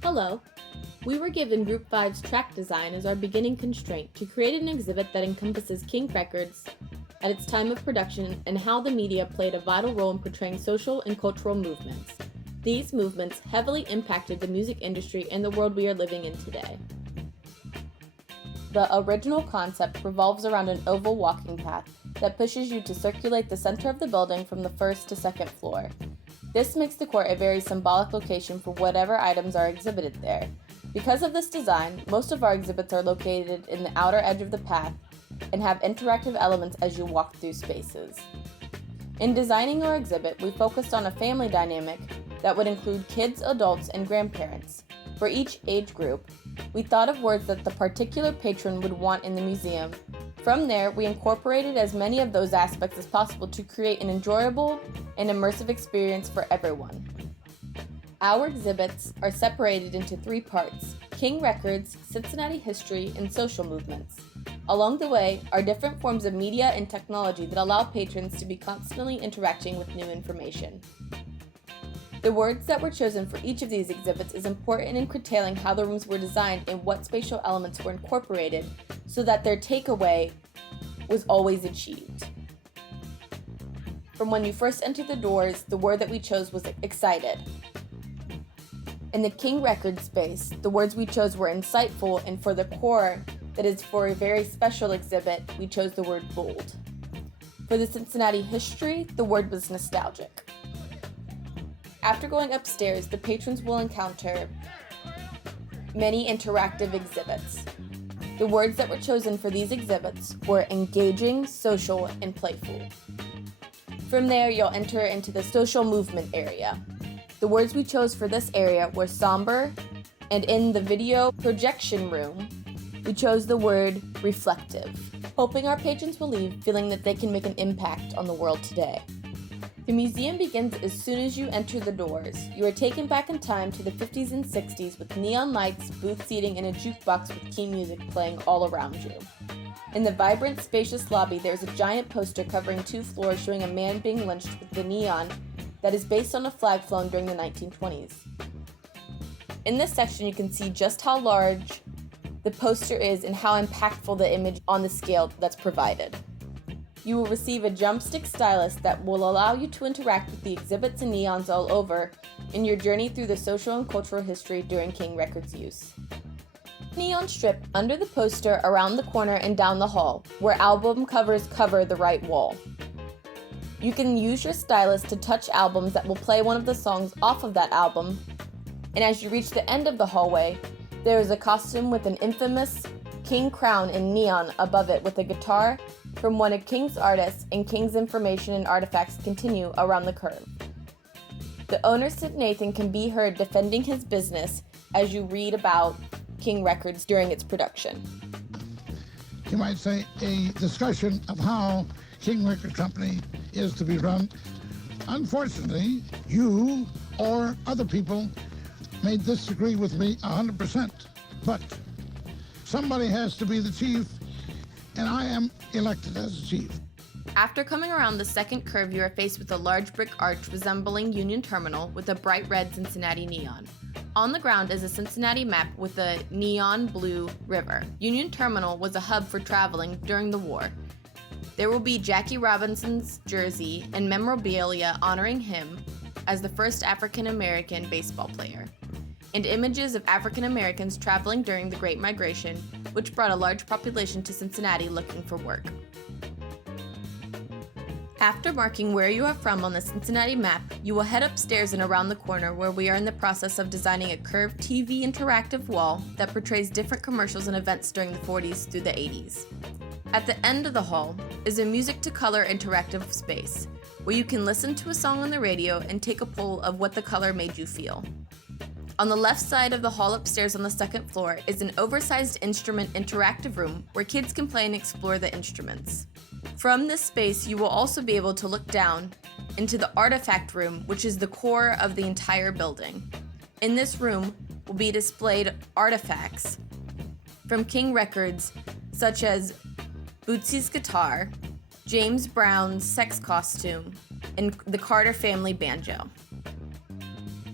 Hello. We were given Group 5's track design as our beginning constraint to create an exhibit that encompasses King Records at its time of production and how the media played a vital role in portraying social and cultural movements. These movements heavily impacted the music industry and the world we are living in today. The original concept revolves around an oval walking path that pushes you to circulate the center of the building from the first to second floor. This makes the court a very symbolic location for whatever items are exhibited there. Because of this design, most of our exhibits are located in the outer edge of the path and have interactive elements as you walk through spaces. In designing our exhibit, we focused on a family dynamic that would include kids, adults, and grandparents. For each age group, we thought of words that the particular patron would want in the museum. From there, we incorporated as many of those aspects as possible to create an enjoyable and immersive experience for everyone. Our exhibits are separated into 3 parts: King Records, Cincinnati history, and social movements. Along the way are different forms of media and technology that allow patrons to be constantly interacting with new information. The words that were chosen for each of these exhibits is important in curtailing how the rooms were designed and what spatial elements were incorporated so that their takeaway was always achieved. From when you first entered the doors, the word that we chose was excited. In the King Records space, the words we chose were insightful, and for the core, that is for a very special exhibit, we chose the word bold. For the Cincinnati history, the word was nostalgic. After going upstairs, the patrons will encounter many interactive exhibits. The words that were chosen for these exhibits were engaging, social, and playful. From there, you'll enter into the social movement area. The words we chose for this area were somber, and in the video projection room, we chose the word reflective, hoping our patrons will leave feeling that they can make an impact on the world today. The museum begins as soon as you enter the doors. You are taken back in time to the 50s and 60s with neon lights, booth seating, and a jukebox with key music playing all around you. In the vibrant, spacious lobby, there is a giant poster covering 2 floors showing a man being lynched with the neon that is based on a flag flown during the 1920s. In this section, you can see just how large the poster is and how impactful the image on the scale that's provided. You will receive a jumpstick stylus that will allow you to interact with the exhibits and neons all over in your journey through the social and cultural history during King Records use. Neon strip under the poster around the corner and down the hall, where album covers cover the right wall. You can use your stylus to touch albums that will play one of the songs off of that album, and as you reach the end of the hallway, there is a costume with an infamous king crown in neon above it with a guitar from one of King's artists, and King's information and artifacts continue around the curve. The owner, Sid Nathan, can be heard defending his business as you read about King Records during its production. You might say a discussion of how King Record Company is to be run. Unfortunately, you or other people may disagree with me 100%, but somebody has to be the chief, and I am elected as the chief. After coming around the second curve, you are faced with a large brick arch resembling Union Terminal with a bright red Cincinnati neon. On the ground is a Cincinnati map with a neon blue river. Union Terminal was a hub for traveling during the war. There will be Jackie Robinson's jersey and memorabilia honoring him as the first African-American baseball player, and images of African Americans traveling during the Great Migration, which brought a large population to Cincinnati looking for work. After marking where you are from on the Cincinnati map, you will head upstairs and around the corner where we are in the process of designing a curved TV interactive wall that portrays different commercials and events during the 40s through the 80s. At the end of the hall is a music to color interactive space where you can listen to a song on the radio and take a poll of what the color made you feel. On the left side of the hall upstairs on the second floor is an oversized instrument interactive room where kids can play and explore the instruments. From this space, you will also be able to look down into the artifact room, which is the core of the entire building. In this room will be displayed artifacts from King Records, such as Bootsy's guitar, James Brown's sex costume, and the Carter family banjo.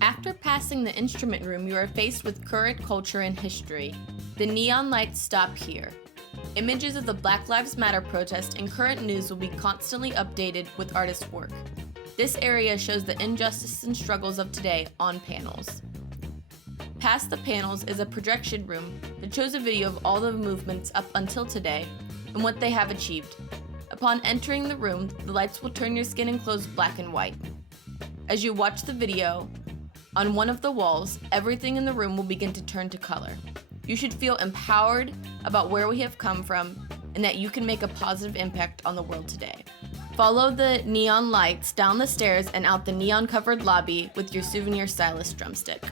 After passing the instrument room, you are faced with current culture and history. The neon lights stop here. Images of the Black Lives Matter protest and current news will be constantly updated with artist work. This area shows the injustice and struggles of today on panels. Past the panels is a projection room that shows a video of all the movements up until today and what they have achieved. Upon entering the room, the lights will turn your skin and clothes black and white. As you watch the video, on one of the walls, everything in the room will begin to turn to color. You should feel empowered about where we have come from and that you can make a positive impact on the world today. Follow the neon lights down the stairs and out the neon-covered lobby with your souvenir stylist drumstick.